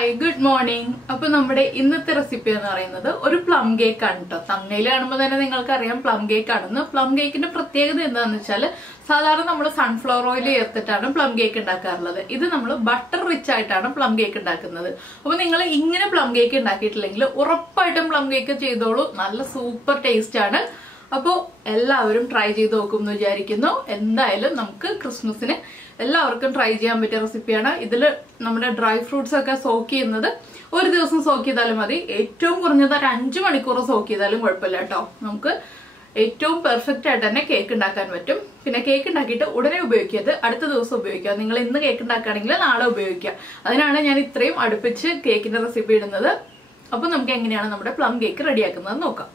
Hi, good morning. അപ്പോൾ നമ്മുടെ ഇന്നത്തെ റെസിപ്പി എന്ന് പറയുന്നത് ഒരു പ്ലം കേക്ക് ആണ് ട്ടോ. തംബ്നെയിൽ കാണുമ്പോൾ തന്നെ നിങ്ങൾക്ക് അറിയാം പ്ലം കേക്ക് ആണെന്ന്. പ്ലം കേക്കിന്റെ പ്രത്യേകത എന്താണെന്ന് വെച്ചാൽ സാധാരണ നമ്മൾ സൺഫ്ലവർ ഓയിൽ ചേർത്തിട്ടാണ് പ്ലം കേക്ക് ഉണ്ടാക്കാറുള്ളത്. ഇത് നമ്മൾ ബട്ടർ റിച്ച് ആയിട്ടാണ് പ്ലം കേക്ക് ഉണ്ടാക്കുന്നത്. അപ്പോൾ നിങ്ങൾ ഇങ്ങനെ പ്ലം കേക്ക് ഉണ്ടാക്കിയിട്ടില്ലെങ്കിൽ ഉറപ്പായിട്ടും പ്ലം കേക്ക് ചെയ്തോളൂ. നല്ല സൂപ്പർ ടേസ്റ്റ് ആണ്. അപ്പോൾ എല്ലാവരും ട്രൈ ചെയ്ത് നോക്കും എന്ന് വിചാരിക്കുന്നു. എന്തായാലും നമുക്ക് ക്രിസ്മസിന് എല്ലാവർക്കും ട്രൈ ചെയ്യാൻ പറ്റിയ റെസിപ്പിയാണ്. ഇതിൽ നമ്മുടെ ഡ്രൈ ഫ്രൂട്ട്സ് ഒക്കെ സോക്ക് ചെയ്യുന്നത് ഒരു ദിവസം സോക്ക് ചെയ്താലും മതി. ഏറ്റവും കുറഞ്ഞത് ഒരു 5 മണിക്കൂർ സോക്ക് ചെയ്താലും കുഴപ്പമില്ല കേട്ടോ. നമുക്ക് ഏറ്റവും പെർഫെക്റ്റ് ആയിട്ട് തന്നെ കേക്ക് ഉണ്ടാക്കാൻ പറ്റും. പിന്നെ കേക്ക് ഉണ്ടാക്കിയിട്ട് ഉടനെ ഉപയോഗിക്കരുത്, അടുത്ത ദിവസം ഉപയോഗിക്കുക. നിങ്ങൾ ഇന്ന് കേക്ക് ഉണ്ടാക്കുകയാണെങ്കിൽ നാളെ ഉപയോഗിക്കുക. അതിനാണ് ഞാൻ ഇത്രയും അടുപ്പിച്ച് കേക്കിന്റെ റെസിപ്പി ഇടുന്നത്. അപ്പൊ നമുക്ക് എങ്ങനെയാണ് നമ്മുടെ പ്ലം കേക്ക് റെഡിയാക്കുന്നത് നോക്കാം.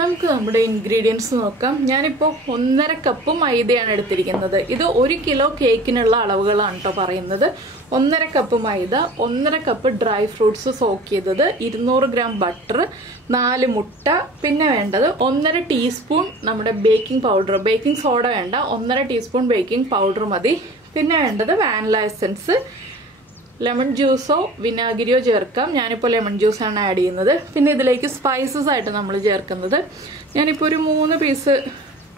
നമുക്ക് നമ്മുടെ ഇൻഗ്രീഡിയൻസ് നോക്കാം. ഞാനിപ്പോൾ 1.5 കപ്പ് മൈദയാണ് എടുത്തിരിക്കുന്നത്. ഇത് 1 കിലോ കേക്കിനുള്ള അളവുകളാണ് കേട്ടോ പറയുന്നത്. 1.5 കപ്പ് മൈദ, 1.5 കപ്പ് ഡ്രൈ ഫ്രൂട്ട്സ് സോക്ക് ചെയ്തത്, 200 ഗ്രാം ബട്ടർ, 4 മുട്ട, പിന്നെ വേണ്ടത് 1.5 ടീസ്പൂൺ നമ്മുടെ ബേക്കിംഗ് പൗഡർ. ബേക്കിംഗ് സോഡ വേണ്ട, 1.5 ടീസ്പൂൺ ബേക്കിംഗ് പൗഡർ മതി. പിന്നെ വേണ്ടത് വാനില എസൻസ്, ലെമൺ ജ്യൂസോ വിനാഗിരിയോ ചേർക്കാം. ഞാനിപ്പോൾ ലെമൺ ജ്യൂസാണ് ആഡ് ചെയ്യുന്നത്. പിന്നെ ഇതിലേക്ക് സ്പൈസസ് ആയിട്ട് നമ്മൾ ചേർക്കുന്നത്, ഞാനിപ്പോൾ ഒരു 3 പീസ്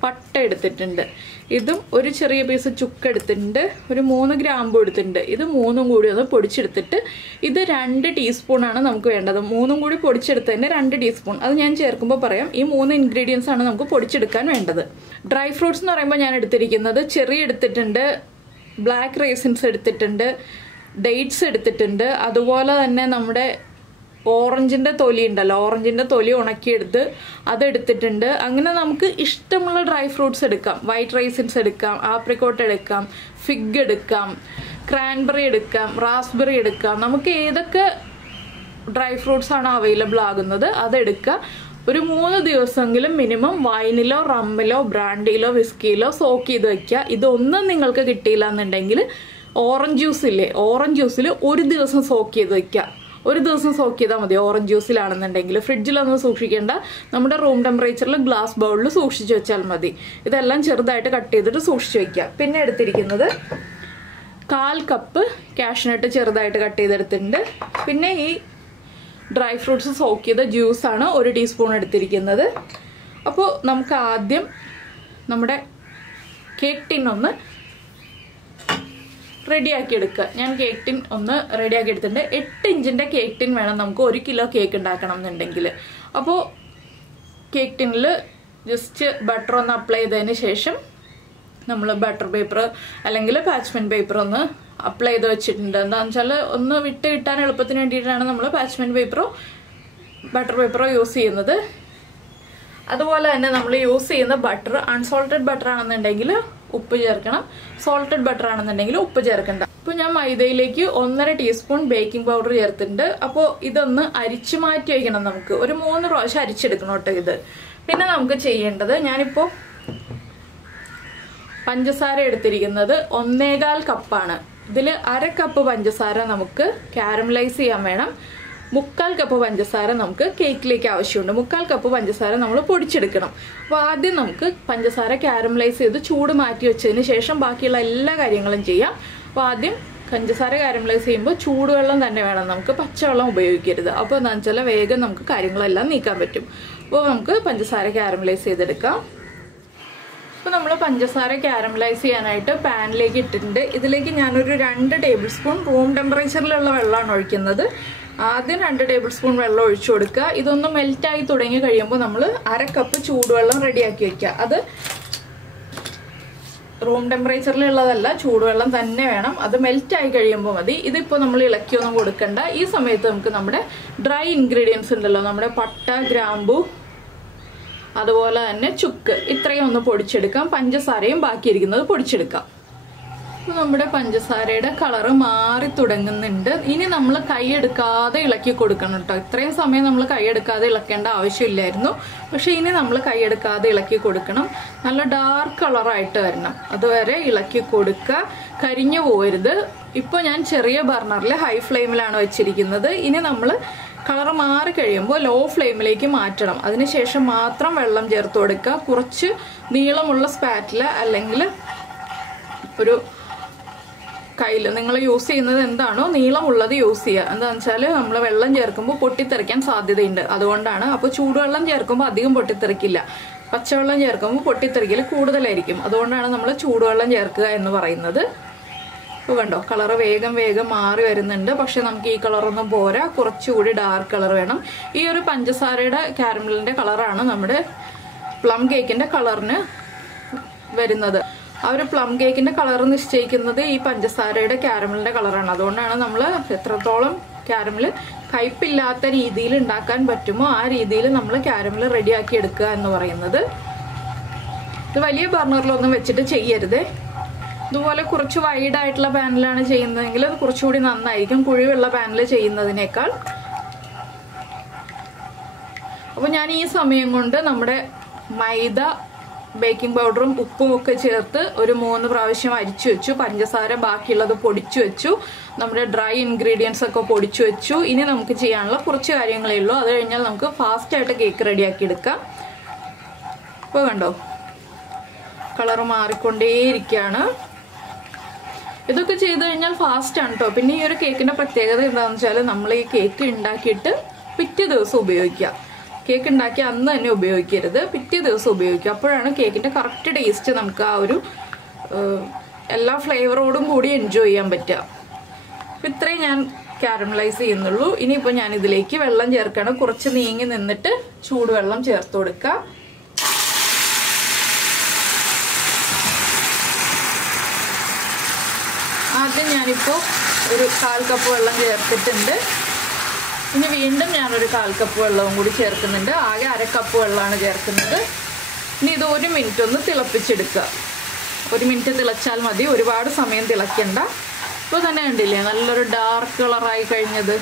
പട്ട എടുത്തിട്ടുണ്ട്, ഇതും ഒരു ചെറിയ പീസ് ചുക്ക് എടുത്തിട്ടുണ്ട്, ഒരു 3 ഗ്രാമ്പു എടുത്തിട്ടുണ്ട്. ഇത് 3ഉം കൂടി ഒന്ന് പൊടിച്ചെടുത്തിട്ട്, ഇത് 2 ടീസ്പൂണാണ് നമുക്ക് വേണ്ടത്. 3ഉം കൂടി പൊടിച്ചെടുത്തതിൻ്റെ 2 ടീസ്പൂൺ. അത് ഞാൻ ചേർക്കുമ്പോൾ പറയാം. ഈ 3 ഇൻഗ്രീഡിയൻസ് ആണ് നമുക്ക് പൊടിച്ചെടുക്കാൻ വേണ്ടത്. ഡ്രൈ ഫ്രൂട്ട്സ് എന്ന് പറയുമ്പോൾ ഞാൻ എടുത്തിരിക്കുന്നത് ചെറി എടുത്തിട്ടുണ്ട്, ബ്ലാക്ക് റൈസിൻസ് എടുത്തിട്ടുണ്ട്, ഡേറ്റ്സ് എടുത്തിട്ടുണ്ട്, അതുപോലെ തന്നെ നമ്മുടെ ഓറഞ്ചിൻ്റെ തൊലി ഉണ്ടല്ലോ, ഓറഞ്ചിൻ്റെ തൊലി ഉണക്കിയെടുത്ത് അതെടുത്തിട്ടുണ്ട്. അങ്ങനെ നമുക്ക് ഇഷ്ടമുള്ള ഡ്രൈ ഫ്രൂട്ട്സ് എടുക്കാം. വൈറ്റ് റൈസിൻസ് എടുക്കാം, ആപ്രിക്കോട്ട് എടുക്കാം, ഫിഗ് എടുക്കാം, ക്രാൻബെറി എടുക്കാം, റാസ്ബെറി എടുക്കാം. നമുക്ക് ഏതൊക്കെ ഡ്രൈ ഫ്രൂട്ട്സ് ആണ് അവൈലബിൾ ആകുന്നത് അതെടുക്കുക. ഒരു 3 ദിവസമെങ്കിലും മിനിമം വൈനിലോ റമ്മിലോ ബ്രാൻഡിയിലോ വിസ്കിയിലോ സോക്ക് ചെയ്ത് വെക്കുക. ഇതൊന്നും നിങ്ങൾക്ക് കിട്ടിയില്ല എന്നുണ്ടെങ്കിൽ ഓറഞ്ച് ജ്യൂസ് ഇല്ലേ, ഓറഞ്ച് ജ്യൂസിൽ 1 ദിവസം സോക്ക് ചെയ്ത് വെക്കുക. 1 ദിവസം സോക്ക് ചെയ്താൽ മതി ഓറഞ്ച് ജ്യൂസിലാണെന്നുണ്ടെങ്കിൽ. ഫ്രിഡ്ജിലൊന്നും സൂക്ഷിക്കേണ്ട, നമ്മുടെ റൂം ടെമ്പറേച്ചറിൽ ഗ്ലാസ് ബൗളിൽ സൂക്ഷിച്ച് വെച്ചാൽ മതി. ഇതെല്ലാം ചെറുതായിട്ട് കട്ട് ചെയ്തിട്ട് സൂക്ഷിച്ച് വെക്കുക. പിന്നെ എടുത്തിരിക്കുന്നത് 1/4 കപ്പ് കാഷ്നട്ട് ചെറുതായിട്ട് കട്ട് ചെയ്തെടുത്തിട്ടുണ്ട്. പിന്നെ ഈ ഡ്രൈ ഫ്രൂട്ട്സ് സോക്ക് ചെയ്ത ജ്യൂസാണ് 1 ടീസ്പൂൺ എടുത്തിരിക്കുന്നത്. അപ്പോൾ നമുക്ക് ആദ്യം നമ്മുടെ കേക്ക് ടിൻ ഒന്ന് റെഡിയാക്കി എടുക്കുക. ഞാൻ കേക്ക് ടിൻ ഒന്ന് റെഡിയാക്കി എടുത്തിട്ടുണ്ട്. 8 ഇഞ്ചിൻ്റെ കേക്ക് ടിൻ വേണം നമുക്ക് 1 കിലോ കേക്ക് ഉണ്ടാക്കണം എന്നുണ്ടെങ്കിൽ. അപ്പോൾ കേക്ക് ടിന്നിൽ ജസ്റ്റ് ബട്ടർ ഒന്ന് അപ്ലൈ ചെയ്തതിന് ശേഷം നമ്മൾ ബട്ടർ പേപ്പർ അല്ലെങ്കിൽ പാച്ച്മെൻറ്റ് പേപ്പർ ഒന്ന് അപ്ലൈ ചെയ്ത് വെച്ചിട്ടുണ്ട്. എന്താണെന്ന് വെച്ചാൽ ഒന്ന് വിട്ട് കിട്ടാൻ എളുപ്പത്തിന് വേണ്ടിയിട്ടാണ് നമ്മൾ പാച്ച്മെൻറ്റ് പേപ്പറോ ബട്ടർ പേപ്പറോ യൂസ് ചെയ്യുന്നത്. അതുപോലെ തന്നെ നമ്മൾ യൂസ് ചെയ്യുന്ന ബട്ടർ അൺസോൾട്ടഡ് ബട്ടർ ആണെന്നുണ്ടെങ്കിൽ ഉപ്പ് ചേർക്കണം, സോൾട്ടഡ് ബട്ടർ ആണെന്നുണ്ടെങ്കിൽ ഉപ്പ് ചേർക്കണ്ട. അപ്പോൾ ഞാൻ മൈദയിലേക്ക് 1.5 ടീസ്പൂൺ ബേക്കിംഗ് പൗഡർ ചേർത്തിട്ടുണ്ട്. അപ്പോൾ ഇതൊന്ന് അരിച്ചു മാറ്റി വയ്ക്കണം. നമുക്ക് ഒരു 3 പ്രാവശ്യം അരിച്ചെടുക്കണം കേട്ടോ ഇത്. പിന്നെ നമുക്ക് ചെയ്യേണ്ടത്, ഞാനിപ്പോൾ പഞ്ചസാര എടുത്തിരിക്കുന്നത് 1.25 കപ്പാണ്. ഇതിൽ 1/2 കപ്പ് പഞ്ചസാര നമുക്ക് കാരമലൈസ് ചെയ്യാൻ വേണം. 3/4 കപ്പ് പഞ്ചസാര നമുക്ക് കേക്കിലേക്ക് ആവശ്യമുണ്ട്. 3/4 കപ്പ് പഞ്ചസാര നമ്മൾ പൊടിച്ചെടുക്കണം. അപ്പോൾ ആദ്യം നമുക്ക് പഞ്ചസാര കാരമലൈസ് ചെയ്ത് ചൂട് മാറ്റി വെച്ചതിന് ശേഷം ബാക്കിയുള്ള എല്ലാ കാര്യങ്ങളും ചെയ്യാം. അപ്പോൾ ആദ്യം പഞ്ചസാര കാരമലൈസ് ചെയ്യുമ്പോൾ ചൂടുവെള്ളം തന്നെ വേണം നമുക്ക്, പച്ചവെള്ളം ഉപയോഗിക്കരുത്. അപ്പോൾ എന്താണെന്ന് വെച്ചാൽ വേഗം നമുക്ക് കാര്യങ്ങളെല്ലാം നീക്കാൻ പറ്റും. അപ്പോൾ നമുക്ക് പഞ്ചസാര കാരമലൈസ് ചെയ്തെടുക്കാം. അപ്പോൾ നമ്മൾ പഞ്ചസാര കാരമലൈസ് ചെയ്യാനായിട്ട് പാനിലേക്ക് ഇട്ടിട്ടുണ്ട്. ഇതിലേക്ക് ഞാനൊരു 2 ടേബിൾ സ്പൂൺ റൂം ടെമ്പറേച്ചറിലുള്ള വെള്ളമാണ് ഒഴിക്കുന്നത്. ആദ്യം 2 ടേബിൾ സ്പൂൺ വെള്ളം ഒഴിച്ചു കൊടുക്കുക. ഇതൊന്ന് മെൽറ്റായി തുടങ്ങി കഴിയുമ്പോൾ നമ്മൾ 1/2 കപ്പ് ചൂടുവെള്ളം റെഡിയാക്കി വെക്കുക. അത് റൂം ടെമ്പറേച്ചറിലുള്ളതല്ല, ചൂടുവെള്ളം തന്നെ വേണം. അത് മെൽറ്റായി കഴിയുമ്പോൾ മതി. ഇതിപ്പോൾ നമ്മൾ ഇളക്കിയൊന്നും കൊടുക്കണ്ട. ഈ സമയത്ത് നമുക്ക് നമ്മുടെ ഡ്രൈ ഇൻഗ്രീഡിയൻസ് ഉണ്ടല്ലോ, നമ്മുടെ പട്ട, ഗ്രാമ്പു, അതുപോലെ തന്നെ ചുക്ക്, ഇത്രയും ഒന്ന് പൊടിച്ചെടുക്കാം. പഞ്ചസാരയും ബാക്കിയിരിക്കുന്നത് പൊടിച്ചെടുക്കാം. അപ്പോൾ നമ്മുടെ പഞ്ചസാരയുടെ കളറ് മാറി തുടങ്ങുന്നുണ്ട്. ഇനി നമ്മൾ കൈയെടുക്കാതെ ഇളക്കി കൊടുക്കണം കേട്ടോ. ഇത്രയും സമയം നമ്മൾ കൈയെടുക്കാതെ ഇളക്കേണ്ട ആവശ്യമില്ലായിരുന്നു. പക്ഷേ ഇനി നമ്മൾ കൈയെടുക്കാതെ ഇളക്കി കൊടുക്കണം. നല്ല ഡാർക്ക് കളറായിട്ട് വരണം, അതുവരെ ഇളക്കി കൊടുക്കുക. കരിഞ്ഞു പോകരുത്. ഇപ്പോൾ ഞാൻ ചെറിയ ബർണറിൽ ഹൈ ഫ്ലെയിമിലാണ് വെച്ചിരിക്കുന്നത്. ഇനി നമ്മൾ കളർ മാറി കഴിയുമ്പോൾ ലോ ഫ്ലെയിമിലേക്ക് മാറ്റണം. അതിനുശേഷം മാത്രം വെള്ളം ചേർത്ത് കൊടുക്കുക. കുറച്ച് നീളമുള്ള സ്പാറ്റില അല്ലെങ്കിൽ ഒരു കയ്യിൽ നിങ്ങൾ യൂസ് ചെയ്യുന്നത് എന്താണോ നീളമുള്ളത് യൂസ് ചെയ്യുക. എന്താണെന്ന് വെച്ചാൽ നമ്മൾ വെള്ളം ചേർക്കുമ്പോൾ പൊട്ടിത്തെറിക്കാൻ സാധ്യതയുണ്ട്, അതുകൊണ്ടാണ്. അപ്പോൾ ചൂടുവെള്ളം ചേർക്കുമ്പോൾ അധികം പൊട്ടിത്തെറിക്കില്ല, പച്ചവെള്ളം ചേർക്കുമ്പോൾ പൊട്ടിത്തെറിക്കൽ കൂടുതലായിരിക്കും, അതുകൊണ്ടാണ് നമ്മൾ ചൂടുവെള്ളം ചേർക്കുക എന്ന് പറയുന്നത്. ഇപ്പോൾ കണ്ടോ കളറ് വേഗം വേഗം മാറി വരുന്നുണ്ട്. പക്ഷെ നമുക്ക് ഈ കളറൊന്നും പോരാ, കുറച്ചുകൂടി ഡാർക്ക് കളർ വേണം. ഈ ഒരു പഞ്ചസാരയുടെ കാരമലിൻ്റെ കളറാണ് നമ്മുടെ പ്ലം കേക്കിൻ്റെ കളറിന് വരുന്നത്. ആ ഒരു പ്ലം കേക്കിൻ്റെ കളർ നിശ്ചയിക്കുന്നത് ഈ പഞ്ചസാരയുടെ കാരമലിൻ്റെ കളറാണ്. അതുകൊണ്ടാണ് നമ്മൾ എത്രത്തോളം കാരമൽ കയ്പില്ലാത്ത രീതിയിൽ ഉണ്ടാക്കാൻ പറ്റുമോ ആ രീതിയിൽ നമ്മൾ കാരമൽ റെഡിയാക്കി എടുക്കുക എന്ന് പറയുന്നത്. ഇത് വലിയ ബർണറിലൊന്നും വെച്ചിട്ട് ചെയ്യരുത്. ഇതുപോലെ കുറച്ച് വൈഡായിട്ടുള്ള പാനിലാണ് ചെയ്യുന്നതെങ്കിൽ അത് കുറച്ചുകൂടി നന്നായിരിക്കും കുഴിവുള്ള പാനിൽ ചെയ്യുന്നതിനേക്കാൾ. അപ്പോൾ ഞാൻ ഈ സമയം കൊണ്ട് നമ്മുടെ മൈദ, ബേക്കിംഗ് പൗഡറും ഉപ്പും ഒക്കെ ചേർത്ത് ഒരു 3 പ്രാവശ്യം അരിച്ചു വെച്ചു. പഞ്ചസാര ബാക്കിയുള്ളത് പൊടിച്ചു വെച്ചു. നമ്മുടെ ഡ്രൈ ഇൻഗ്രീഡിയൻസ് ഒക്കെ പൊടിച്ചു വെച്ചു. ഇനി നമുക്ക് ചെയ്യാനുള്ള കുറച്ച് കാര്യങ്ങളേ ഉള്ളൂ. അത് കഴിഞ്ഞാൽ നമുക്ക് ഫാസ്റ്റായിട്ട് കേക്ക് റെഡിയാക്കി എടുക്കാം. ഇപ്പോൾ കണ്ടോ കളർ മാറിക്കൊണ്ടേയിരിക്കുകയാണ്. ഇതൊക്കെ ചെയ്ത് കഴിഞ്ഞാൽ ഫാസ്റ്റാണ് കേട്ടോ. പിന്നെ ഈ ഒരു കേക്കിൻ്റെ പ്രത്യേകത എന്താണെന്ന് വെച്ചാൽ നമ്മൾ ഈ കേക്ക് ഉണ്ടാക്കിയിട്ട് പിറ്റേ ദിവസം ഉപയോഗിക്കുക. കേക്ക് ഉണ്ടാക്കി അന്ന് തന്നെ ഉപയോഗിക്കരുത്, പിറ്റേ ദിവസം ഉപയോഗിക്കുക. അപ്പോഴാണ് കേക്കിൻ്റെ കറക്റ്റ് ടേസ്റ്റ് നമുക്ക് ആ ഒരു എല്ലാ ഫ്ലേവറോടും കൂടി എൻജോയ് ചെയ്യാൻ പറ്റുക. അപ്പം ഇത്രയും ഞാൻ കാരമലൈസ് ചെയ്യുന്നുള്ളൂ. ഇനിയിപ്പോൾ ഞാൻ ഇതിലേക്ക് വെള്ളം ചേർക്കണം. കുറച്ച് നീങ്ങി നിന്നിട്ട് ചൂടുവെള്ളം ചേർത്ത് കൊടുക്കുക. ആദ്യം ഞാനിപ്പോൾ ഒരു 1/4 കപ്പ് വെള്ളം ചേർത്തിട്ടുണ്ട്. ഇനി വീണ്ടും ഞാനൊരു 1/4 കപ്പ് വെള്ളവും കൂടി ചേർക്കുന്നുണ്ട്. ആകെ 1/2 കപ്പ് വെള്ളമാണ് ചേർക്കുന്നത്. ഇനി ഇത് 1 മിനിറ്റ് ഒന്ന് തിളപ്പിച്ചെടുക്കുക. 1 മിനിറ്റ് തിളച്ചാൽ മതി, ഒരുപാട് സമയം തിളയ്ക്കണ്ട. ഇപ്പോൾ തന്നെ കണ്ടില്ലേ നല്ലൊരു ഡാർക്ക് കളറായി കഴിഞ്ഞത്.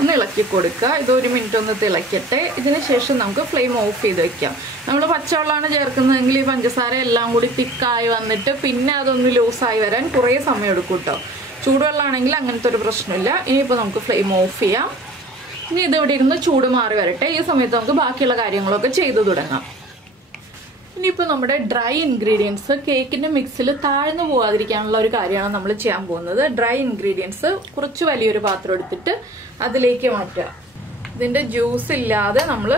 ഒന്ന് ഇളക്കി കൊടുക്കുക. ഇത് 1 മിനിറ്റ് ഒന്ന് തിളയ്ക്കട്ടെ. ഇതിന് ശേഷം നമുക്ക് ഫ്ലെയിം ഓഫ് ചെയ്ത് വെക്കാം. നമ്മൾ പച്ചവെള്ളമാണ് ചേർക്കുന്നതെങ്കിൽ ഈ പഞ്ചസാര എല്ലാം കൂടി തിക്കായി വന്നിട്ട് പിന്നെ അതൊന്ന് ലൂസായി വരാൻ കുറേ സമയം എടുക്കും കേട്ടോ. ചൂടുവെള്ളമാണെങ്കിൽ അങ്ങനത്തെ ഒരു പ്രശ്നമില്ല. ഇനിയിപ്പോൾ നമുക്ക് ഫ്ലെയിം ഓഫ് ചെയ്യാം. ഇനി ഇതിവിടെ ഇരുന്ന് ചൂട് മാറി വരട്ടെ. ഈ സമയത്ത് നമുക്ക് ബാക്കിയുള്ള കാര്യങ്ങളൊക്കെ ചെയ്തു തുടങ്ങാം. ഇനിയിപ്പോൾ നമ്മുടെ ഡ്രൈ ഇൻഗ്രീഡിയൻസ് കേക്കിൻ്റെ മിക്സിൽ താഴ്ന്നു പോകാതിരിക്കാനുള്ള ഒരു കാര്യമാണ് നമ്മൾ ചെയ്യാൻ പോകുന്നത്. ഡ്രൈ ഇൻഗ്രീഡിയൻസ് കുറച്ച് വലിയൊരു പാത്രം എടുത്തിട്ട് അതിലേക്ക് മാറ്റുക. ഇതിൻ്റെ ജ്യൂസ് ഇല്ലാതെ നമ്മൾ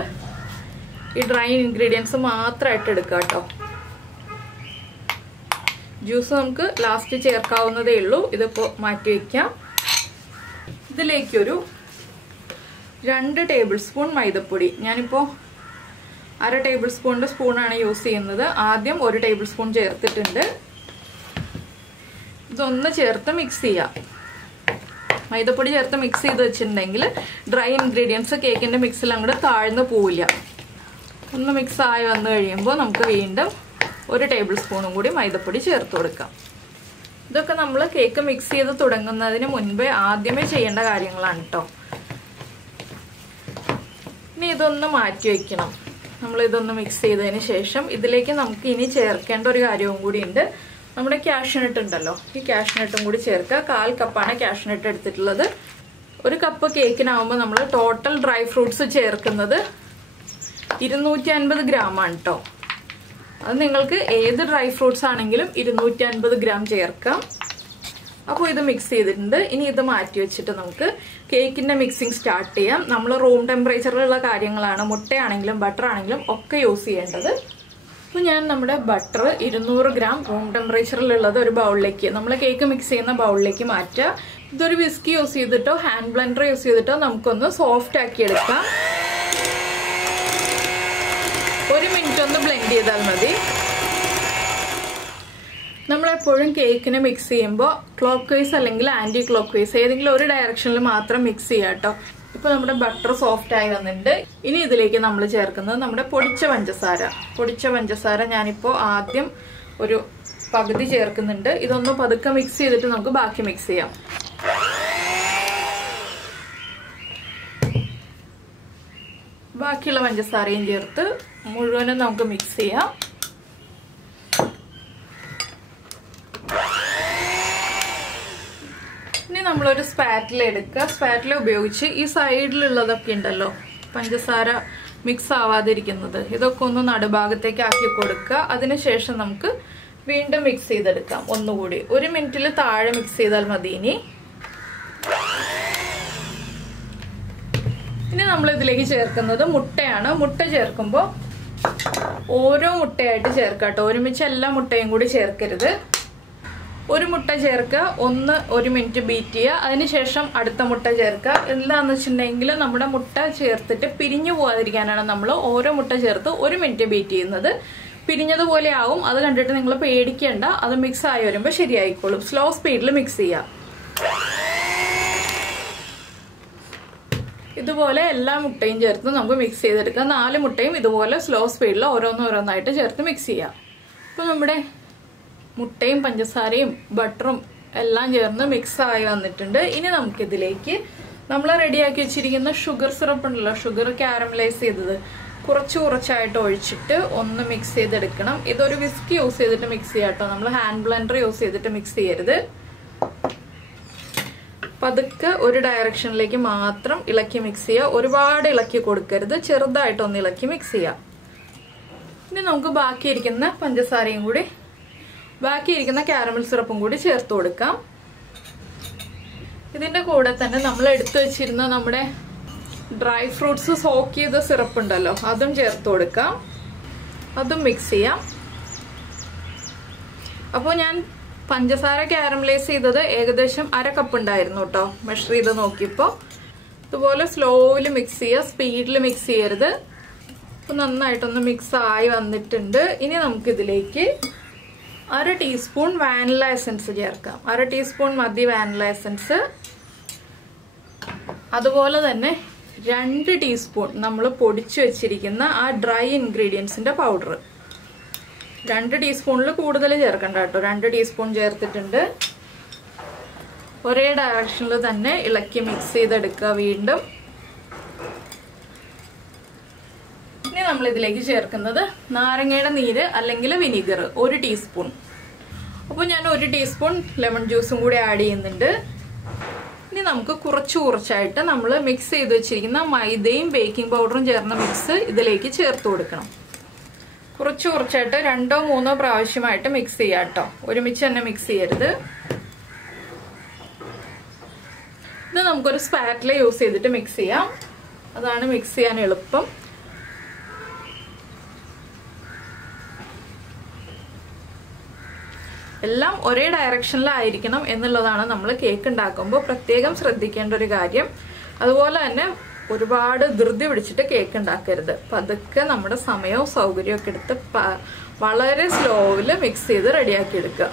ഈ ഡ്രൈ ഇൻഗ്രീഡിയൻസ് മാത്രമായിട്ട് എടുക്കുക കേട്ടോ. ജ്യൂസ് നമുക്ക് ലാസ്റ്റ് ചേർക്കാവുന്നതേ ഉള്ളൂ. ഇതിപ്പോൾ മാറ്റി വയ്ക്കാം. ഇതിലേക്കൊരു 2 ടേബിൾ സ്പൂൺ മൈദപ്പൊടി, ഞാനിപ്പോൾ 1/2 ടേബിൾ സ്പൂണിൻ്റെ സ്പൂണാണ് യൂസ് ചെയ്യുന്നത്. ആദ്യം 1 ടേബിൾ സ്പൂൺ ചേർത്തിട്ടുണ്ട്. ഇതൊന്ന് ചേർത്ത് മിക്സ് ചെയ്യാം. മൈദപ്പൊടി ചേർത്ത് മിക്സ് ചെയ്ത് വെച്ചിട്ടുണ്ടെങ്കിൽ ഡ്രൈ ഇൻഗ്രീഡിയൻസ് കേക്കിൻ്റെ മിക്സിൽ അങ്ങോട്ട് താഴ്ന്നു പോവില്ല. ഒന്ന് മിക്സ് ആയി വന്നു കഴിയുമ്പോൾ നമുക്ക് വീണ്ടും 1 ടേബിൾ സ്പൂണും കൂടി മൈദപ്പൊടി ചേർത്ത് കൊടുക്കാം. ഇതൊക്കെ നമ്മൾ കേക്ക് മിക്സ് ചെയ്ത് തുടങ്ങുന്നതിന് മുൻപേ ആദ്യമേ ചെയ്യേണ്ട കാര്യങ്ങളാണ് കേട്ടോ. ഇനി ഇതൊന്ന് മാറ്റി വയ്ക്കണം. നമ്മളിതൊന്ന് മിക്സ് ചെയ്തതിന് ശേഷം ഇതിലേക്ക് നമുക്ക് ഇനി ചേർക്കേണ്ട ഒരു കാര്യവും കൂടി ഉണ്ട്. നമ്മുടെ കാഷ്നട്ട് ഉണ്ടല്ലോ, ഈ കാഷ്നട്ടും കൂടി ചേർക്കുക. 1/4 കപ്പാണ് കാഷ്നട്ട് എടുത്തിട്ടുള്ളത്. 1 കപ്പ് കേക്കിനാവുമ്പോൾ നമ്മൾ ടോട്ടൽ ഡ്രൈ ഫ്രൂട്ട്സ് ചേർക്കുന്നത് 250 ഗ്രാമാണ് കേട്ടോ. അത് നിങ്ങൾക്ക് ഏത് ഡ്രൈ ഫ്രൂട്ട്സ് ആണെങ്കിലും 250 ഗ്രാം ചേർക്കാം. അപ്പോൾ ഇത് മിക്സ് ചെയ്തിട്ടുണ്ട്. ഇനി ഇത് മാറ്റി വെച്ചിട്ട് നമുക്ക് കേക്കിൻ്റെ മിക്സിങ് സ്റ്റാർട്ട് ചെയ്യാം. നമ്മൾ റൂം ടെമ്പറേച്ചറിലുള്ള കാര്യങ്ങളാണ്, മുട്ടയാണെങ്കിലും ബട്ടർ ആണെങ്കിലും ഒക്കെ യൂസ് ചെയ്യേണ്ടത്. അപ്പോൾ ഞാൻ നമ്മുടെ ബട്ടർ 200 ഗ്രാം റൂം ടെമ്പറേച്ചറിലുള്ളത് ഒരു ബൗളിലേക്ക്, നമ്മൾ കേക്ക് മിക്സ് ചെയ്യുന്ന ബൗളിലേക്ക് മാറ്റുക. ഇതൊരു വിസ്കി യൂസ് ചെയ്തിട്ടോ ഹാൻഡ് ബ്ലെൻഡർ യൂസ് ചെയ്തിട്ടോ നമുക്കൊന്ന് സോഫ്റ്റ് ആക്കി എടുക്കാം. 1 മിനിറ്റ് ഒന്ന് ബ്ലെൻഡ് ചെയ്താൽ മതി. നമ്മളെപ്പോഴും കേക്കിനെ മിക്സ് ചെയ്യുമ്പോൾ ക്ലോക്ക് വൈസ് അല്ലെങ്കിൽ ആൻറ്റി ക്ലോക്ക് വൈസ് ഏതെങ്കിലും ഒരു ഡയറക്ഷനിൽ മാത്രം മിക്സ് ചെയ്യാം കേട്ടോ. ഇപ്പോൾ നമ്മുടെ ബട്ടർ സോഫ്റ്റ് ആയി വന്നിട്ടുണ്ട്. ഇനി ഇതിലേക്ക് നമ്മൾ ചേർക്കുന്നത് നമ്മുടെ പൊടിച്ച പഞ്ചസാര ഞാനിപ്പോൾ ആദ്യം ഒരു പകുതി ചേർക്കുന്നുണ്ട്. ഇതൊന്ന് പതുക്കെ മിക്സ് ചെയ്തിട്ട് നമുക്ക് ബാക്കി മിക്സ് ചെയ്യാം. ബാക്കിയുള്ള പഞ്ചസാരയും ചേർത്ത് മുഴുവനും നമുക്ക് മിക്സ് ചെയ്യാം. ഇനി നമ്മളൊരു സ്പാറ്റില എടുക്കുക. സ്പാറ്റില ഉപയോഗിച്ച് ഈ സൈഡിലുള്ളതൊക്കെ ഉണ്ടല്ലോ പഞ്ചസാര മിക്സ് ആവാതിരിക്കുന്നത്, ഇതൊക്കെ ഒന്ന് നടുഭാഗത്തേക്ക് ആക്കി കൊടുക്കുക. അതിനുശേഷം നമുക്ക് വീണ്ടും മിക്സ് ചെയ്തെടുക്കാം. ഒന്നുകൂടി 1 മിനിറ്റിൽ താഴെ മിക്സ് ചെയ്താൽ മതി. ഇനി നമ്മൾ ഇതിലേക്ക് ചേർക്കുന്നത് മുട്ടയാണ്. മുട്ട ചേർക്കുമ്പോൾ ഓരോ മുട്ടയായിട്ട് ചേർക്കാട്ടോ, ഒരുമിച്ച് എല്ലാ മുട്ടയും കൂടി ചേർക്കരുത്. ഒരു മുട്ട ചേർക്കുക, 1 മിനിറ്റ് ബീറ്റ് ചെയ്യുക, അതിനുശേഷം അടുത്ത മുട്ട ചേർക്കുക. എന്താണെന്ന് വെച്ചിട്ടുണ്ടെങ്കിൽ നമ്മുടെ മുട്ട ചേർത്തിട്ട് പിരിഞ്ഞു പോകാതിരിക്കാനാണ് നമ്മൾ ഓരോ മുട്ട ചേർത്ത് 1 മിനിറ്റ് ബീറ്റ് ചെയ്യുന്നത്. പിരിഞ്ഞതുപോലെ ആവും, അത് കണ്ടിട്ട് നിങ്ങൾ പേടിക്കേണ്ട. അത് മിക്സ് ആയി വരുമ്പോൾ ശരിയായിക്കോളും. സ്ലോ സ്പീഡിൽ മിക്സ് ചെയ്യാം. ഇതുപോലെ എല്ലാ മുട്ടയും ചേർത്ത് നമുക്ക് മിക്സ് ചെയ്തെടുക്കാം. 4 മുട്ടയും ഇതുപോലെ സ്ലോ സ്പീഡിൽ ഓരോന്നോരോന്നായിട്ട് ചേർത്ത് മിക്സ് ചെയ്യാം. അപ്പോൾ നമ്മുടെ മുട്ടയും പഞ്ചസാരയും ബട്ടറും എല്ലാം ചേർന്ന് മിക്സ് ആയി വന്നിട്ടുണ്ട്. ഇനി നമുക്കിതിലേക്ക് നമ്മൾ റെഡിയാക്കി വെച്ചിരിക്കുന്ന ഷുഗർ സിറപ്പ് ഉണ്ടല്ലോ, ഷുഗർ കാരമലൈസ് ചെയ്തത്, കുറച്ചായിട്ട് ഒഴിച്ചിട്ട് ഒന്ന് മിക്സ് ചെയ്തെടുക്കണം. ഇതൊരു വിസ്ക് യൂസ് ചെയ്തിട്ട് മിക്സ് ചെയ്യാം കേട്ടോ, നമ്മൾ ഹാൻഡ് ബ്ലെൻഡർ യൂസ് ചെയ്തിട്ട് മിക്സ് ചെയ്യരുത്. പതുക്കെ ഒരു ഡയറക്ഷനിലേക്ക് മാത്രം ഇളക്കി മിക്സ് ചെയ്യുക. ഒരുപാട് ഇളക്കി കൊടുക്കരുത്, ചെറുതായിട്ടൊന്ന് ഇളക്കി മിക്സ് ചെയ്യാം. ഇനി നമുക്ക് ബാക്കിയിരിക്കുന്ന പഞ്ചസാരയും കൂടി ബാക്കിയിരിക്കുന്ന കാരമൽ സിറപ്പും കൂടി ചേർത്ത് കൊടുക്കാം. ഇതിന്റെ കൂടെ തന്നെ നമ്മൾ എടുത്തു വെച്ചിരുന്ന നമ്മുടെ ഡ്രൈ ഫ്രൂട്ട്സ് സോക്ക് ചെയ്ത സിറപ്പ് ഉണ്ടല്ലോ, അതും ചേർത്ത് കൊടുക്കാം. അതും മിക്സ് ചെയ്യാം. അപ്പോൾ ഞാൻ പഞ്ചസാര കാരമലൈസ് ചെയ്തത് ഏകദേശം 1/2 കപ്പ് ഉണ്ടായിരുന്നു കേട്ടോ, മെഷർ ചെയ്ത് നോക്കിയപ്പോൾ. ഇതുപോലെ സ്ലോയില് മിക്സ് ചെയ്യുക, സ്പീഡിൽ മിക്സ് ചെയ്യരുത്. അപ്പോൾ നന്നായിട്ടൊന്ന് മിക്സ് ആയി വന്നിട്ടുണ്ട്. ഇനി നമുക്കിതിലേക്ക് 1/2 ടീസ്പൂൺ വാനില എസൻസ് ചേർക്കാം. 1/2 ടീസ്പൂൺ മതി വാനില എസൻസ്. അതുപോലെ തന്നെ 2 ടീസ്പൂൺ നമ്മൾ പൊടിച്ചു വെച്ചിരിക്കുന്ന ആ ഡ്രൈ ഇൻഗ്രീഡിയൻസിന്റെ പൗഡർ. 2 ടീസ്പൂണിൽ കൂടുതൽ ചേർക്കണ്ട കേട്ടോ, 2 ടീസ്പൂൺ ചേർത്തിട്ടുണ്ട്. ഒരേ ഡയറക്ഷനിൽ തന്നെ ഇളക്കി മിക്സ് ചെയ്തെടുക്കുക വീണ്ടും. ഇനി നമ്മൾ ഇതിലേക്ക് ചേർക്കുന്നത് നാരങ്ങയുടെ നീര് അല്ലെങ്കിൽ വിനീഗർ 1 ടീസ്പൂൺ. അപ്പോൾ ഞാൻ 1 ടീസ്പൂൺ ലെമൺ ജ്യൂസും കൂടി ആഡ് ചെയ്യുന്നുണ്ട്. ഇനി നമുക്ക് കുറച്ചായിട്ട് നമ്മൾ മിക്സ് ചെയ്ത് വെച്ചിരിക്കുന്ന മൈദയും ബേക്കിംഗ് പൗഡറും ചേർന്ന മിക്സ് ഇതിലേക്ക് ചേർത്ത് കൊടുക്കണം. കുറച്ചായിട്ട് 2 or 3 പ്രാവശ്യമായിട്ട് മിക്സ് ചെയ്യാം കേട്ടോ, ഒരുമിച്ച് തന്നെ മിക്സ് ചെയ്യരുത്. ഇത് നമുക്കൊരു സ്പാറ്റില യൂസ് ചെയ്തിട്ട് മിക്സ് ചെയ്യാം, അതാണ് മിക്സ് ചെയ്യാൻ എളുപ്പം. എല്ലാം ഒരേ ഡയറക്ഷനിലായിരിക്കണം എന്നുള്ളതാണ് നമ്മൾ കേക്ക് ഉണ്ടാക്കുമ്പോൾ പ്രത്യേകം ശ്രദ്ധിക്കേണ്ട ഒരു കാര്യം. അതുപോലെ തന്നെ ഒരുപാട് ധൃതി പിടിച്ചിട്ട് കേക്ക് ഉണ്ടാക്കരുത്. പതുക്കെ നമ്മുടെ സമയവും സൗകര്യവും ഒക്കെ എടുത്ത് വളരെ സ്ലോവില് മിക്സ് ചെയ്ത് റെഡിയാക്കി എടുക്കുക.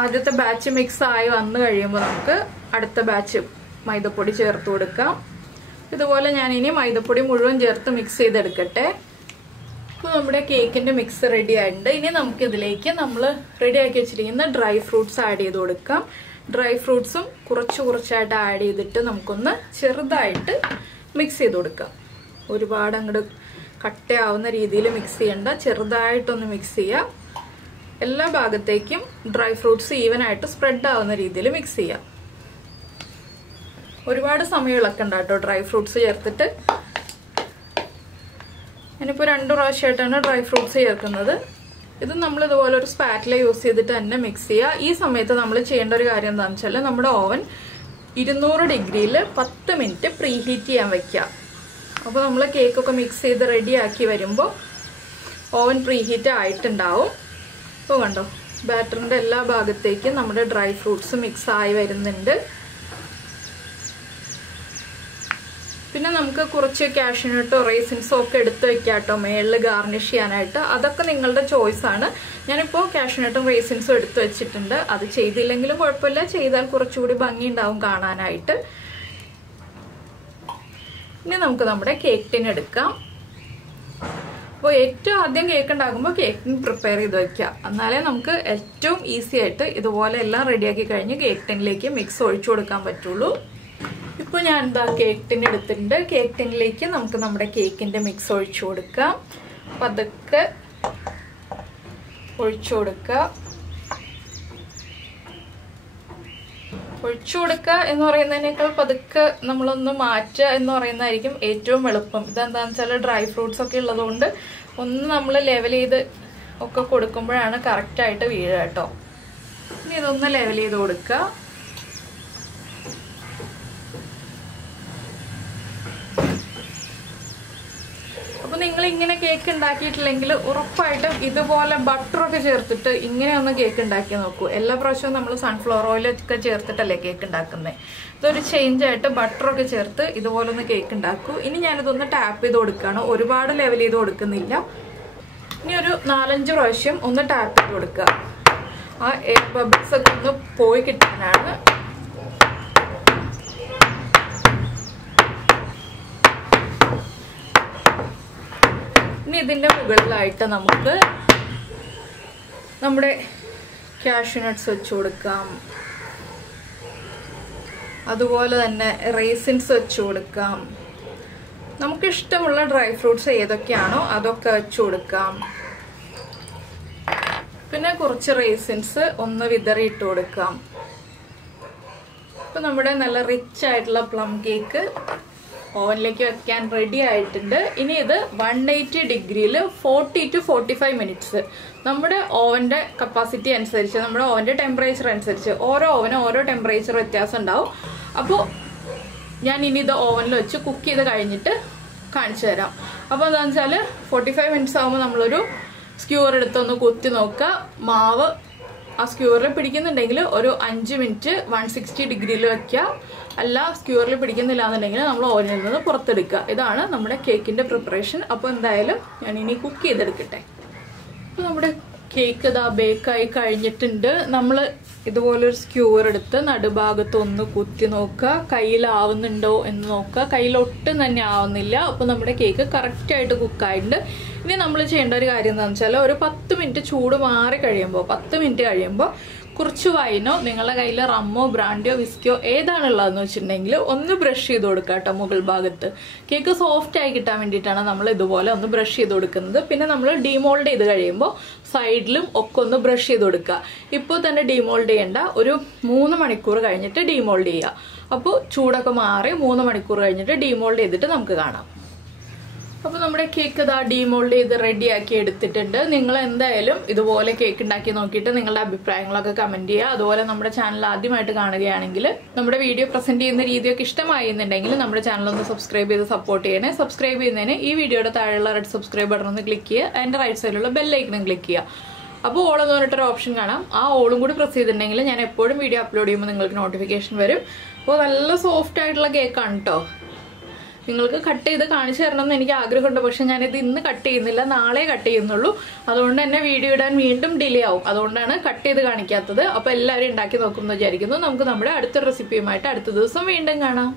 ആദ്യത്തെ ബാച്ച് മിക്സ് ആയി വന്നു കഴിയുമ്പോൾ നമുക്ക് അടുത്ത ബാച്ച് മൈദപ്പൊടി ചേർത്ത് കൊടുക്കാം. ഇതുപോലെ ഞാൻ ഇനി മൈദപ്പൊടി മുഴുവൻ ചേർത്ത് മിക്സ് ചെയ്തെടുക്കട്ടെ. അപ്പോൾ നമ്മുടെ കേക്കിന്റെ മിക്സ് റെഡി ആയിട്ടുണ്ട്. ഇനി നമുക്ക് ഇതിലേക്ക് നമ്മൾ റെഡിയാക്കി വെച്ചിരിക്കുന്ന ഡ്രൈ ഫ്രൂട്ട്സ് ആഡ് ചെയ്ത് കൊടുക്കാം. ഡ്രൈ ഫ്രൂട്ട്സും കുറച്ചായിട്ട് ആഡ് ചെയ്തിട്ട് നമുക്കൊന്ന് ചെറുതായിട്ട് മിക്സ് ചെയ്ത് കൊടുക്കാം. ഒരുപാട് അങ്ങോട്ട് കട്ടയാവുന്ന രീതിയിൽ മിക്സ് ചെയ്യണ്ട, ചെറുതായിട്ടൊന്ന് മിക്സ് ചെയ്യാം. എല്ലാ ഭാഗത്തേക്കും ഡ്രൈ ഫ്രൂട്ട്സ് ഈവൻ ആയിട്ട് സ്പ്രെഡ് ആവുന്ന രീതിയിൽ മിക്സ് ചെയ്യാം. ഒരുപാട് സമയം ഇളക്കണ്ട കേട്ടോ ഡ്രൈ ഫ്രൂട്ട്സ് ചേർത്തിട്ട്. ഞാനിപ്പോൾ 2 പ്രാവശ്യമായിട്ടാണ് ഡ്രൈ ഫ്രൂട്ട്സ് ചേർക്കുന്നത്. ഇത് നമ്മൾ ഇതുപോലെ ഒരു സ്പാറ്റില യൂസ് ചെയ്തിട്ട് തന്നെ മിക്സ് ചെയ്യുക. ഈ സമയത്ത് നമ്മൾ ചെയ്യേണ്ട ഒരു കാര്യം എന്താണെന്ന് വെച്ചാൽ നമ്മുടെ ഓവൻ 200 ഡിഗ്രിയിൽ 10 മിനിറ്റ് പ്രീ ഹീറ്റ് ചെയ്യാൻ വെക്കുക. അപ്പോൾ നമ്മൾ കേക്കൊക്കെ മിക്സ് ചെയ്ത് റെഡിയാക്കി വരുമ്പോൾ ഓവൻ പ്രീ ഹീറ്റ് ആയിട്ടുണ്ടാവും. അപ്പോൾ കണ്ടോ, ബാറ്ററിൻ്റെ എല്ലാ ഭാഗത്തേക്കും നമ്മുടെ ഡ്രൈ ഫ്രൂട്ട്സ് മിക്സ് ആയി വരുന്നുണ്ട്. പിന്നെ നമുക്ക് കുറച്ച് കാഷ്യൂനട്ടോ റൈസിൻസോ ഒക്കെ എടുത്ത് വെക്കാം കേട്ടോ മേളിൽ ഗാർണിഷ് ചെയ്യാനായിട്ട്. അതൊക്കെ നിങ്ങളുടെ ചോയ്സ് ആണ്. ഞാനിപ്പോൾ കാഷ്യൂനട്ടും റൈസിൻസും എടുത്ത് വെച്ചിട്ടുണ്ട്. അത് ചെയ്തില്ലെങ്കിലും കുഴപ്പമില്ല, ചെയ്താൽ കുറച്ചുകൂടി ഭംഗി ഉണ്ടാവും കാണാനായിട്ട്. ഇനി നമുക്ക് നമ്മുടെ കേക്ക് ടിൻ എടുക്കാം. അപ്പോൾ ഏറ്റവും ആദ്യം കേക്ക് ഉണ്ടാക്കുമ്പോൾ കേക്ക് ടിൻ പ്രിപ്പയർ ചെയ്ത് വെക്കുക, എന്നാലേ നമുക്ക് ഏറ്റവും ഈസി ആയിട്ട് ഇതുപോലെ എല്ലാം റെഡിയാക്കി കഴിഞ്ഞ് കേക്ക് ടിന്നിലേക്ക് മിക്സ് ഒഴിച്ചു കൊടുക്കാൻ പറ്റുള്ളൂ. ഇപ്പോൾ ഞാൻ എന്താ കേക്ക് ടിൻ എടുത്തിട്ടുണ്ട്. കേക്ക് ടിന്നിലേക്ക് നമുക്ക് നമ്മുടെ കേക്കിന്റെ മിക്സ് ഒഴിച്ചു കൊടുക്കാം. പതുക്കെ ഒഴിച്ചു കൊടുക്കുക. എന്ന് പറയുന്നതിനേക്കാൾ പതുക്കെ നമ്മളൊന്ന് മാറ്റുക എന്ന് പറയുന്നതായിരിക്കും ഏറ്റവും എളുപ്പം. ഇതെന്താണെന്ന് വെച്ചാൽ ഡ്രൈ ഫ്രൂട്ട്സ് ഒക്കെ ഉള്ളതുകൊണ്ട് ഒന്ന് നമ്മൾ ലെവൽ ചെയ്ത് ഒക്കെ കൊടുക്കുമ്പോഴാണ് കറക്റ്റായിട്ട് വീഴുക കേട്ടോ. ഇനി ഇതൊന്ന് ലെവൽ ചെയ്ത് കൊടുക്കുക. അപ്പോൾ നിങ്ങൾ ഇങ്ങനെ കേക്ക് ഉണ്ടാക്കിയിട്ടില്ലെങ്കിൽ ഉറപ്പായിട്ടും ഇതുപോലെ ബട്ടറൊക്കെ ചേർത്തിട്ട് ഇങ്ങനെ ഒന്ന് കേക്ക് ഉണ്ടാക്കി നോക്കൂ. എല്ലാ പ്രാവശ്യവും നമ്മൾ സൺഫ്ലവർ ഓയിലൊക്കെ ചേർത്തിട്ടല്ലേ കേക്ക് ഉണ്ടാക്കുന്നത്. ഇതൊരു ചേഞ്ച് ആയിട്ട് ബട്ടറൊക്കെ ചേർത്ത് ഇതുപോലെ ഒന്ന് കേക്ക് ഉണ്ടാക്കൂ. ഇനി ഞാനിതൊന്ന് ടാപ്പ് ചെയ്ത് കൊടുക്കുകയാണ്. ഒരുപാട് ലെവൽ ചെയ്ത് കൊടുക്കുന്നില്ല. ഇനി ഒരു 4-5 പ്രാവശ്യം ഒന്ന് ടാപ്പ് ചെയ്ത് കൊടുക്കുക. ആ എയർ ബബിൾസ് ഒക്കെ ഒന്ന് പോയി കിട്ടാനാണ്. ഇനി ഇതിൻ്റെ മുകളിലായിട്ട് നമുക്ക് നമ്മുടെ കാഷ്യൂ നട്ട്സ് വെച്ച് കൊടുക്കാം. അതുപോലെ തന്നെ റേസിൻസ് വെച്ച് കൊടുക്കാം. നമുക്കിഷ്ടമുള്ള ഡ്രൈ ഫ്രൂട്ട്സ് ഏതൊക്കെയാണോ അതൊക്കെ വെച്ച് കൊടുക്കാം. പിന്നെ കുറച്ച് റേസിൻസ് ഒന്ന് വിതറിയിട്ട് കൊടുക്കാം. ഇപ്പം നമ്മുടെ നല്ല റിച്ച് ആയിട്ടുള്ള പ്ലം കേക്ക് ഓവനിലേക്ക് വെക്കാൻ റെഡി ആയിട്ടുണ്ട്. ഇനി ഇത് 180 ഡിഗ്രിയിൽ 40 to 45 മിനിറ്റ്സ് നമ്മുടെ ഓവൻ്റെ കപ്പാസിറ്റി അനുസരിച്ച്, നമ്മുടെ ഓവൻ്റെ ടെമ്പറേച്ചർ അനുസരിച്ച് ഓരോ ഓവനും ഓരോ ടെമ്പറേച്ചർ വ്യത്യാസം ഉണ്ടാവും. അപ്പോൾ ഞാൻ ഇനി ഇത് ഓവനിൽ വെച്ച് കുക്ക് ചെയ്ത് കഴിഞ്ഞിട്ട് കാണിച്ചു തരാം. അപ്പോൾ എന്താണെന്ന് വെച്ചാൽ 45 മിനിറ്റ്സ് ആകുമ്പോൾ നമ്മളൊരു സ്ക്യൂർ എടുത്തൊന്ന് കുത്തി നോക്കുക. മാവ് ആ സ്ക്യൂറിൽ പിടിക്കുന്നുണ്ടെങ്കിൽ ഒരു 5 മിനിറ്റ് 160 ഡിഗ്രിയിൽ വെക്കുക. അല്ല സ്ക്യൂറിൽ പിടിക്കുന്നില്ല എന്നുണ്ടെങ്കിൽ നമ്മൾ ഓവനിൽ നിന്ന് പുറത്തെടുക്കുക. ഇതാണ് നമ്മുടെ കേക്കിൻ്റെ പ്രിപ്പറേഷൻ. അപ്പോൾ എന്തായാലും ഞാൻ ഇനി കുക്ക് ചെയ്തെടുക്കട്ടെ. അപ്പോൾ നമ്മുടെ കേക്ക് ഇതാ ബേക്കായി കഴിഞ്ഞിട്ടുണ്ട്. നമ്മൾ ഇതുപോലൊരു സ്ക്യൂർ എടുത്ത് നടുഭാഗത്ത് ഒന്ന് കുത്തി നോക്കുക. കയ്യിലാവുന്നുണ്ടോ എന്ന് നോക്കുക. കയ്യിലൊട്ടും തന്നെ ആവുന്നില്ല. അപ്പോൾ നമ്മുടെ കേക്ക് കറക്റ്റായിട്ട് കുക്കായിട്ടുണ്ട്. ഇനി നമ്മൾ ചെയ്യേണ്ട ഒരു കാര്യം എന്താണെന്ന് വെച്ചാൽ ഒരു 10 മിനിറ്റ് ചൂട് മാറി കഴിയുമ്പോൾ 10 മിനിറ്റ് കഴിയുമ്പോൾ കുറച്ച് വൈനോ നിങ്ങളുടെ കയ്യിൽ റമ്മോ ബ്രാൻഡിയോ വിസ്കിയോ ഏതാണുള്ളതെന്ന് വെച്ചിട്ടുണ്ടെങ്കിൽ ഒന്ന് ബ്രഷ് ചെയ്ത് കൊടുക്കുക കേട്ടോ മുകൾ ഭാഗത്ത്. കേക്ക് സോഫ്റ്റ് ആയി കിട്ടാൻ വേണ്ടിയിട്ടാണ് നമ്മൾ ഇതുപോലെ ഒന്ന് ബ്രഷ് ചെയ്ത് കൊടുക്കുന്നത്. പിന്നെ നമ്മൾ ഡീമോൾഡ് ചെയ്ത് കഴിയുമ്പോൾ സൈഡിലും ഒക്കെ ഒന്ന് ബ്രഷ് ചെയ്ത് കൊടുക്കുക. ഇപ്പോൾ തന്നെ ഡീമോൾഡ് ചെയ്യേണ്ട, ഒരു 3 മണിക്കൂർ കഴിഞ്ഞിട്ട് ഡീമോൾഡ് ചെയ്യുക. അപ്പോൾ ചൂടൊക്കെ മാറി 3 മണിക്കൂർ കഴിഞ്ഞിട്ട് ഡീമോൾഡ് ചെയ്തിട്ട് നമുക്ക് കാണാം. അപ്പോൾ നമ്മുടെ കേക്ക് ഇതാ ഡീമോൾഡ് ചെയ്ത് റെഡിയാക്കി എടുത്തിട്ടുണ്ട്. നിങ്ങൾ എന്തായാലും ഇതുപോലെ കേക്ക് ഉണ്ടാക്കി നോക്കിയിട്ട് നിങ്ങളുടെ അഭിപ്രായങ്ങളൊക്കെ കമൻറ്റ് ചെയ്യുക. അതുപോലെ നമ്മുടെ ചാനൽ ആദ്യമായിട്ട് കാണുകയാണെങ്കിൽ നമ്മുടെ വീഡിയോ പ്രസൻറ്റ് ചെയ്യുന്ന രീതിയൊക്കെ ഇഷ്ടമായി എന്നുണ്ടെങ്കിൽ നമ്മുടെ ചാനൽ ഒന്ന് സബ്സ്ക്രൈബ് ചെയ്ത് സപ്പോർട്ട് ചെയ്യണേ. സബ്സ്ക്രൈബ് ചെയ്യുന്നതിന് ഈ വീഡിയോയുടെ താഴെയുള്ള റെഡ് സബ്സ്ക്രൈബ് ബട്ടൺ ഒന്ന് ക്ലിക്ക് ചെയ്യുക. അതിൻ്റെ റൈറ്റ് സൈഡിലുള്ള ബെല്ലൈക്കണും ക്ലിക്ക് ചെയ്യുക. അപ്പോൾ ഓൾ എന്ന് പറഞ്ഞിട്ടൊരു ഓപ്ഷൻ കാണാം. ആ ഓളും കൂടി പ്രസ് ചെയ്തിട്ടുണ്ടെങ്കിൽ ഞാൻ എപ്പോഴും വീഡിയോ അപ്ലോഡ് ചെയ്യുമ്പോൾ നിങ്ങൾക്ക് നോട്ടിഫിക്കേഷൻ വരും. അപ്പോൾ നല്ല സോഫ്റ്റ് ആയിട്ടുള്ള കേക്കാണ് കേട്ടോ. നിങ്ങൾക്ക് കട്ട് ചെയ്ത് കാണിച്ചു തരണം എന്ന് എനിക്ക് ആഗ്രഹമുണ്ട്. പക്ഷെ ഞാനിത് ഇന്ന് കട്ട് ചെയ്യുന്നില്ല, നാളെ കട്ട് ചെയ്യുന്നുള്ളൂ. അതുകൊണ്ട് തന്നെ വീഡിയോ ഇടാൻ വീണ്ടും ഡിലേ ആവും. അതുകൊണ്ടാണ് കട്ട് ചെയ്ത് കാണിക്കാത്തത്. അപ്പോൾ എല്ലാവരും ഉണ്ടാക്കി നോക്കുമെന്ന് വിചാരിക്കുന്നു. നമുക്ക് നമ്മുടെ അടുത്ത റെസിപ്പിയുമായിട്ട് അടുത്ത ദിവസം വീണ്ടും കാണാം.